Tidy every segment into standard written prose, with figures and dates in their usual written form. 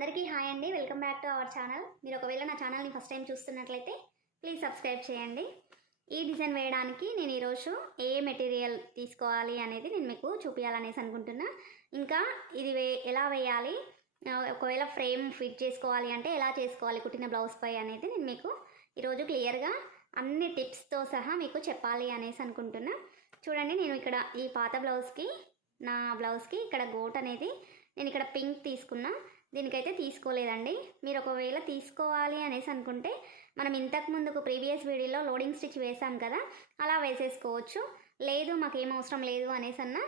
అందరికీ హాయ్ అండి. Welcome back to our channel. మీరు ఒకవేళ నా ఛానల్ని ఫస్ట్ టైం చూస్తున్నట్లయితే ప్లీజ్ సబ్స్క్రైబ్ చేయండి. ఈ డిజైన్ వేయడానికి నేను ఈరోజు ఏ మెటీరియల్ తీసుకోవాలి అనేది నేను మీకు చూపించాలనేసి అనుకుంటున్నా. ఇంకా ఇది ఎలా వేయాలి, ఒకవేళ ఫ్రేమ్ ఫిట్ చేసుకోవాలి అంటే ఎలా చేసుకోవాలి కుట్టిన బ్లౌజ్ పై అనేది నేను మీకు ఈరోజు క్లియర్గా అన్ని టిప్స్తో సహా మీకు చెప్పాలి అనేసి అనుకుంటున్నా. చూడండి, నేను ఇక్కడ ఈ పాత బ్లౌజ్కి నా బ్లౌజ్కి ఇక్కడ గోట్ అనేది నేను ఇక్కడ పింక్ తీసుకున్నా, దీనికైతే తీసుకోలేదండి. మీరు ఒకవేళ తీసుకోవాలి అనేసి అనుకుంటే మనం ఇంతకుముందుకు ప్రీవియస్ వీడియోలో లోడింగ్ స్టిచ్ వేసాం కదా, అలా వేసేసుకోవచ్చు. లేదు మాకేం అవసరం లేదు అనేసి అన్న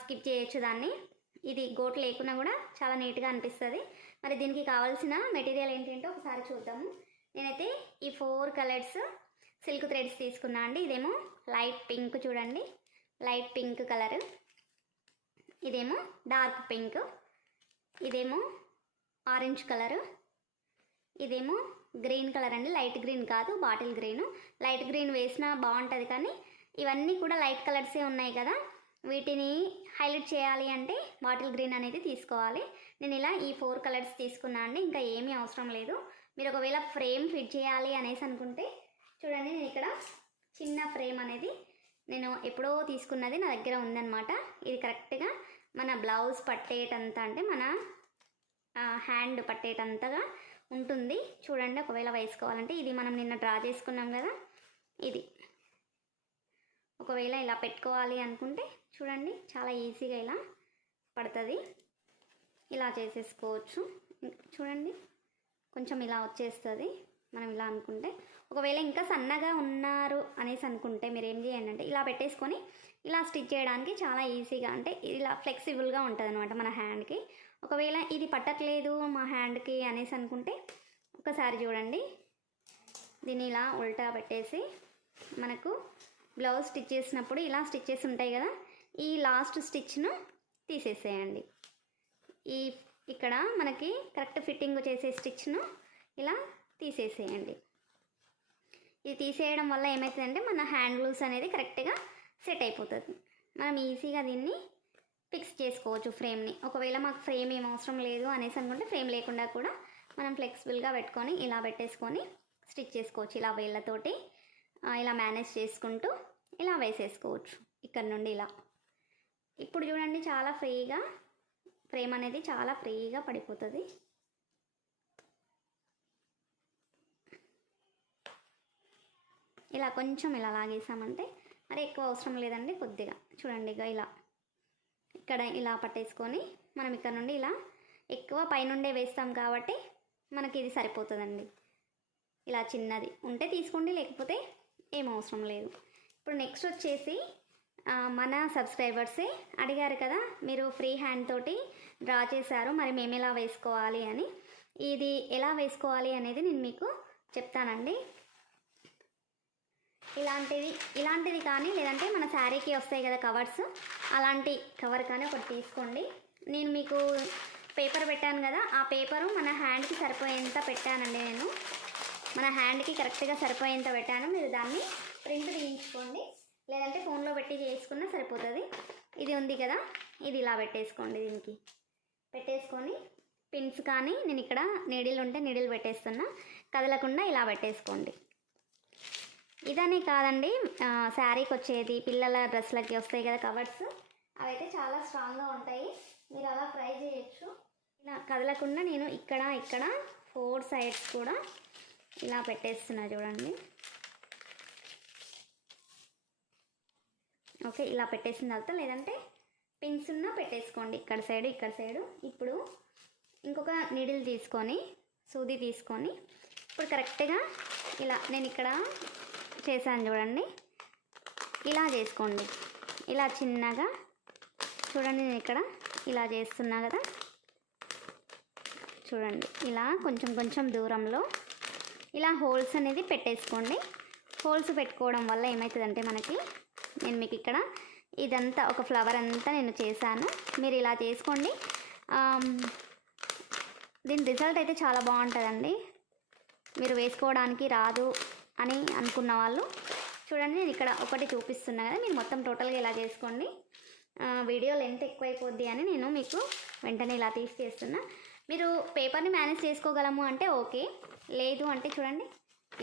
స్కిప్ చేయొచ్చు దాన్ని. ఇది గోట్ లేకున్నా కూడా చాలా నీట్గా అనిపిస్తుంది. మరి దీనికి కావాల్సిన మెటీరియల్ ఏంటంటే ఒకసారి చూద్దాము. నేనైతే ఈ 4 కలర్స్ సిల్క్ థ్రెడ్స్ తీసుకున్నా అండి. ఇదేమో లైట్ పింక్, చూడండి లైట్ పింక్ కలర్, ఇదేమో డార్క్ పింక్, ఇదేమో ఆరెంజ్ కలరు, ఇదేమో గ్రీన్ కలర్ అండి. లైట్ గ్రీన్ కాదు, బాటిల్ గ్రీన్. లైట్ గ్రీన్ వేసినా బాగుంటుంది, కానీ ఇవన్నీ కూడా లైట్ కలర్సే ఉన్నాయి కదా, వీటిని హైలైట్ చేయాలి అంటే బాటిల్ గ్రీన్ అనేది తీసుకోవాలి. నేను ఇలా ఈ 4 కలర్స్ తీసుకున్నా అండి. ఇంకా ఏమీ అవసరం లేదు. మీరు ఒకవేళ ఫ్రేమ్ ఫిట్ చేయాలి అనేసి అనుకుంటే చూడండి, నేను ఇక్కడ చిన్న ఫ్రేమ్ అనేది నేను ఎప్పుడో తీసుకున్నది నా దగ్గర ఉందన్నమాట. ఇది కరెక్ట్గా మన బ్లౌజ్ పట్టేటంత, అంటే మన హ్యాండ్ పట్టేటంతగా ఉంటుంది. చూడండి, ఒకవేళ వేసుకోవాలంటే ఇది మనం నిన్న డ్రా చేసుకున్నాం కదా, ఇది ఒకవేళ ఇలా పెట్టుకోవాలి అనుకుంటే చూడండి చాలా ఈజీగా ఇలా పడుతుంది. ఇలా చేసేసుకోవచ్చు. చూడండి కొంచెం ఇలా వచ్చేస్తుంది మనం ఇలా అనుకుంటే. ఒకవేళ ఇంకా సన్నగా ఉన్నారు అనేసి అనుకుంటే మీరు ఏం చేయండి అంటే ఇలా పెట్టేసుకొని ఇలా స్టిచ్ చేయడానికి చాలా ఈజీగా, అంటే ఇలా ఫ్లెక్సిబుల్గా ఉంటుంది అనమాట మన హ్యాండ్కి. ఒకవేళ ఇది పట్టట్లేదు మా హ్యాండ్కి అనేసి అనుకుంటే ఒకసారి చూడండి, దీన్ని ఇలా ఉల్టా పెట్టేసి మనకు బ్లౌజ్ స్టిచ్ చేసినప్పుడు ఇలా స్టిచ్చెస్ ఉంటాయి కదా, ఈ లాస్ట్ స్టిచ్ను తీసేసేయండి. ఇక్కడ మనకి కరెక్ట్ ఫిట్టింగ్ చేసే స్టిచ్ను ఇలా తీసేసేయండి. ఇది తీసేయడం వల్ల ఏమవుతుందంటే మన హ్యాండ్ లూస్ అనేది కరెక్ట్గా సెట్ అయిపోతుంది. మనం ఈజీగా దీన్ని ఫిక్స్ చేసుకోవచ్చు ఫ్రేమ్ని. ఒకవేళ మాకు ఫ్రేమ్ ఏం అవసరం లేదు అనేసి అనుకుంటే ఫ్రేమ్ లేకుండా కూడా మనం ఫ్లెక్సిబుల్గా పెట్టుకొని ఇలా పెట్టేసుకొని స్టిచ్ చేసుకోవచ్చు. ఇలా వేళ్ళతోటి ఇలా మేనేజ్ చేసుకుంటూ ఇలా వేసేసుకోవచ్చు ఇక్కడ నుండి ఇలా. ఇప్పుడు చూడండి చాలా ఫ్రీగా ఫ్రేమ్ అనేది చాలా ఫ్రీగా పడిపోతుంది. ఇలా కొంచెం ఇలా లాగేసామంటే, మరి ఎక్కువ అవసరం లేదండి, కొద్దిగా చూడండి ఇక ఇలా ఇక్కడ ఇలా పట్టేసుకొని మనం ఇక్కడ నుండి ఇలా ఎక్కువ పైనుండే వేస్తాం కాబట్టి మనకి ఇది సరిపోతుందండి. ఇలా చిన్నది ఉంటే తీసుకోండి, లేకపోతే ఏం అవసరం లేదు. ఇప్పుడు నెక్స్ట్ వచ్చేసి మన సబ్స్క్రైబర్సే అడిగారు కదా, మీరు ఫ్రీ హ్యాండ్ తోటి డ్రా చేశారు, మరి మేము ఎలా వేసుకోవాలి అని. ఇది ఎలా వేసుకోవాలి అనేది నేను మీకు చెప్తానండి. ఇలాంటిది కానీ, లేదంటే మన శారీకి వస్తాయి కదా కవర్స్, అలాంటి కవర్ కానీ ఒకటి తీసుకోండి. నేను మీకు పేపర్ పెట్టాను కదా, ఆ పేపరు మన హ్యాండ్కి సరిపోయేంత పెట్టానండి. నేను మన హ్యాండ్కి కరెక్ట్గా సరిపోయేంత పెట్టాను. మీరు దాన్ని ప్రింట్ తీయించుకోండి, లేదంటే ఫోన్లో పెట్టి చేసుకున్నా సరిపోతుంది. ఇది ఉంది కదా, ఇది ఇలా పెట్టేసుకోండి. దీనికి పెట్టేసుకొని పిన్స్ కానీ, నేను ఇక్కడ నీడిల్ ఉంటే నీడిల్ పెట్టేస్తున్నా, కదలకుండా ఇలా పెట్టేసుకోండి. ఇదనే కాదండి, శారీకి వచ్చేది పిల్లల డ్రెస్లకి వస్తాయి కదా కవర్స్, అవైతే చాలా స్ట్రాంగ్గా ఉంటాయి. మీరు అలా ట్రై చేయొచ్చు. ఇలా కదలకుండా నేను ఇక్కడ 4 సైడ్స్ కూడా ఇలా పెట్టేస్తున్నా చూడండి. ఓకే, ఇలా పెట్టేసిన తర్వాత లేదంటే పిన్స్ ఉన్నా పెట్టేసుకోండి ఇక్కడ సైడు. ఇప్పుడు ఇంకొక నీడిల్ తీసుకొని, సూది తీసుకొని, ఇప్పుడు కరెక్ట్గా ఇలా నేను ఇక్కడ చేశాను చూడండి, ఇలా చేసుకోండి. ఇలా చిన్నగా చూడండి, నేను ఇక్కడ ఇలా చేస్తున్నా కదా, చూడండి ఇలా కొంచెం దూరంలో ఇలా హోల్స్ అనేది పెట్టేసుకోండి. హోల్స్ పెట్టుకోవడం వల్ల ఏమవుతుందంటే మనకి, నేను మీకు ఇక్కడ ఇదంతా ఒక ఫ్లవర్ అంతా నేను చేశాను, మీరు ఇలా చేసుకోండి. దీని రిజల్ట్ అయితే చాలా బాగుంటుందండి. మీరు వేసుకోవడానికి రాదు అని అనుకున్న వాళ్ళు చూడండి, నేను ఇక్కడ ఒకటి చూపిస్తున్నా కదా, మీరు మొత్తం టోటల్గా ఇలా చేసుకోండి. వీడియో లెంత్ ఎక్కువైపోద్ది అని నేను మీకు వెంటనే ఇలా తీసి చేస్తున్నా. మీరు పేపర్ని మేనేజ్ చేసుకోగలము అంటే ఓకే, లేదు అంటే చూడండి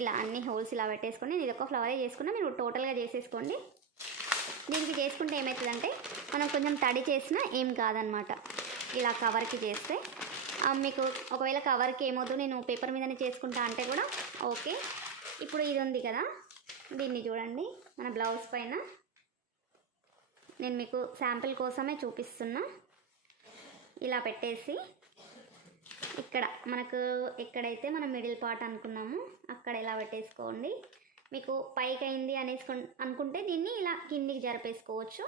ఇలా అన్ని హోల్స్ ఇలా పెట్టేసుకొని నేను ఇది ఒక ఫ్లవరే చేసుకున్నా, మీరు టోటల్గా చేసేసుకోండి. దీనికి చేసుకుంటే ఏమవుతుందంటే మనం కొంచెం తడి చేసినా ఏం కాదనమాట. ఇలా కవర్కి చేస్తే మీకు ఒకవేళ కవర్కి ఏమవుతుంది నేను పేపర్ మీదనే చేసుకుంటా అంటే కూడా ఓకే. ఇప్పుడు ఇది ఉంది కదా, దీన్ని చూడండి మన బ్లౌజ్ పైన నేను మీకు శాంపిల్ కోసమే చూపిస్తున్నా. ఇలా పెట్టేసి ఇక్కడ మనకు ఎక్కడైతే మనం మిడిల్ పార్ట్ అనుకున్నామో అక్కడ ఇలా పెట్టేసుకోండి. మీకు పైకి అయింది అనేసి అనుకుంటే దీన్ని ఇలా కిందికి జరిపేసుకోవచ్చు,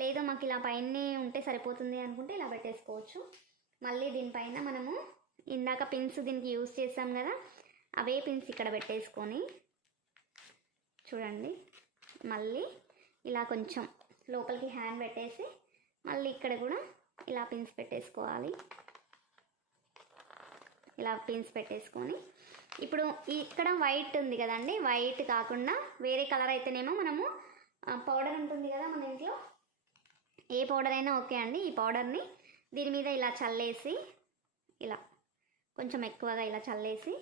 లేదా మాకు ఇలా పైనే ఉంటే సరిపోతుంది అనుకుంటే ఇలా పెట్టేసుకోవచ్చు. మళ్ళీ దీనిపైన మనము ఇందాక పిన్స్ దీనికి యూజ్ చేసాం కదా, అవే పిన్స్ ఇక్కడ పెట్టేసుకొని చూడండి మళ్ళీ ఇలా కొంచెం లోపలికి హ్యాండ్ పెట్టేసి మళ్ళీ ఇక్కడ కూడా ఇలా పిన్స్ పెట్టేసుకోవాలి. ఇలా పిన్స్ పెట్టేసుకొని ఇప్పుడు ఇక్కడ వైట్ ఉంది కదండి, వైట్ కాకుండా వేరే కలర్ అయితేనేమో మనము పౌడర్ ఉంటుంది కదా మన ఇంట్లో, ఏ పౌడర్ అయినా ఓకే అండి. ఈ పౌడర్ని దీని మీద ఇలా చల్లేసి ఇలా కొంచెం ఎక్కువగా ఇలా చల్లేసి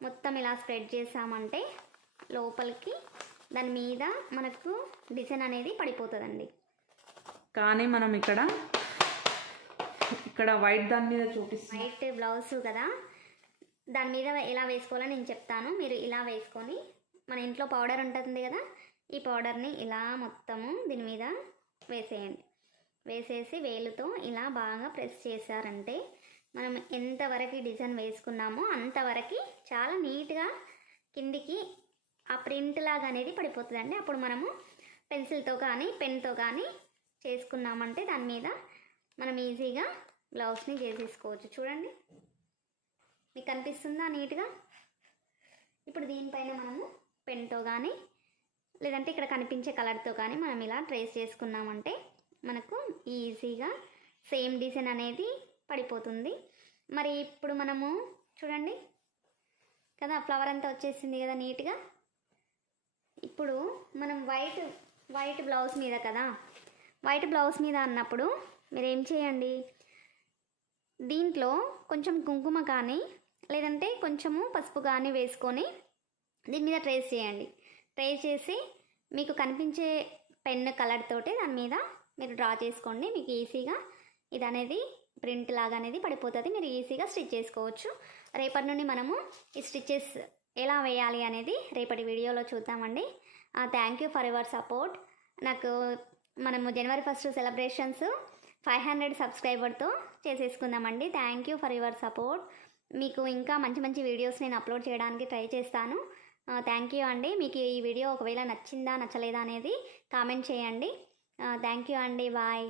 మొత్తం ఇలా స్ప్రెడ్ చేసామంటే లోపలికి దాని మీద మనకు డిజైన్ అనేది పడిపోతుందండి. కానీ మనం ఇక్కడ వైట్ దాని మీద చూపిస్తాం, వైట్ బ్లౌజ్ కదా, దాని మీద ఎలా వేసుకోవాలో నేను చెప్తాను. మీరు ఇలా వేసుకొని మన ఇంట్లో పౌడర్ ఉంటుంది కదా, ఈ పౌడర్ని ఇలా మొత్తము దీని మీద వేసేయండి. వేసేసి వేలుతో ఇలా బాగా ప్రెస్ చేశారంటే మనం ఎంతవరకు డిజైన్ వేసుకున్నామో అంతవరకు చాలా నీట్గా కిందికి ఆ ప్రింట్ లాగా అనేది పడిపోతుందండి. అప్పుడు మనము పెన్సిల్తో కానీ పెన్తో కానీ చేసుకున్నామంటే దాని మీద మనం ఈజీగా బ్లౌజ్ని చేసేసుకోవచ్చు. చూడండి మీకు కనిపిస్తుందా నీట్గా. ఇప్పుడు దీనిపైన మనము పెన్తో కానీ లేదంటే ఇక్కడ కనిపించే కలర్తో కానీ మనం ఇలా ట్రేస్ చేసుకున్నామంటే మనకు ఈజీగా సేమ్ డిజైన్ అనేది పడిపోతుంది. మరి ఇప్పుడు మనము చూడండి కదా ఫ్లవర్ అంతా వచ్చేసింది కదా నీట్గా. ఇప్పుడు మనం వైట్ బ్లౌజ్ మీద కదా, వైట్ బ్లౌజ్ మీద అన్నప్పుడు మీరు ఏం చేయండి, దీంట్లో కొంచెం కుంకుమ కానీ లేదంటే కొంచెము పసుపు కానీ వేసుకొని దీని మీద ట్రేస్ చేయండి. ట్రేస్ చేసి మీకు కనిపించే పెన్ కలర్ తోటి దాని మీద మీరు డ్రా చేసుకోండి. మీకు ఈజీగా ఇది అనేది ప్రింట్ లాగా అనేది పడిపోతుంది, మీరు ఈజీగా స్టిచ్ చేసుకోవచ్చు. రేపటి నుండి మనము ఈ స్టిచెస్ ఎలా వేయాలి అనేది రేపటి వీడియోలో చూద్దామండి. Thank you for your support. నాకు మనము జనవరి 1 సెలబ్రేషన్స్ 500 సబ్స్క్రైబర్తో చేసేసుకుందామండి. Thank you for your support. మీకు ఇంకా మంచి మంచి వీడియోస్ నేను అప్లోడ్ చేయడానికి ట్రై చేస్తాను. థ్యాంక్ యూ అండి. మీకు ఈ వీడియో ఒకవేళ నచ్చిందా నచ్చలేదా అనేది కామెంట్ చేయండి. థ్యాంక్ యూ అండి. బాయ్.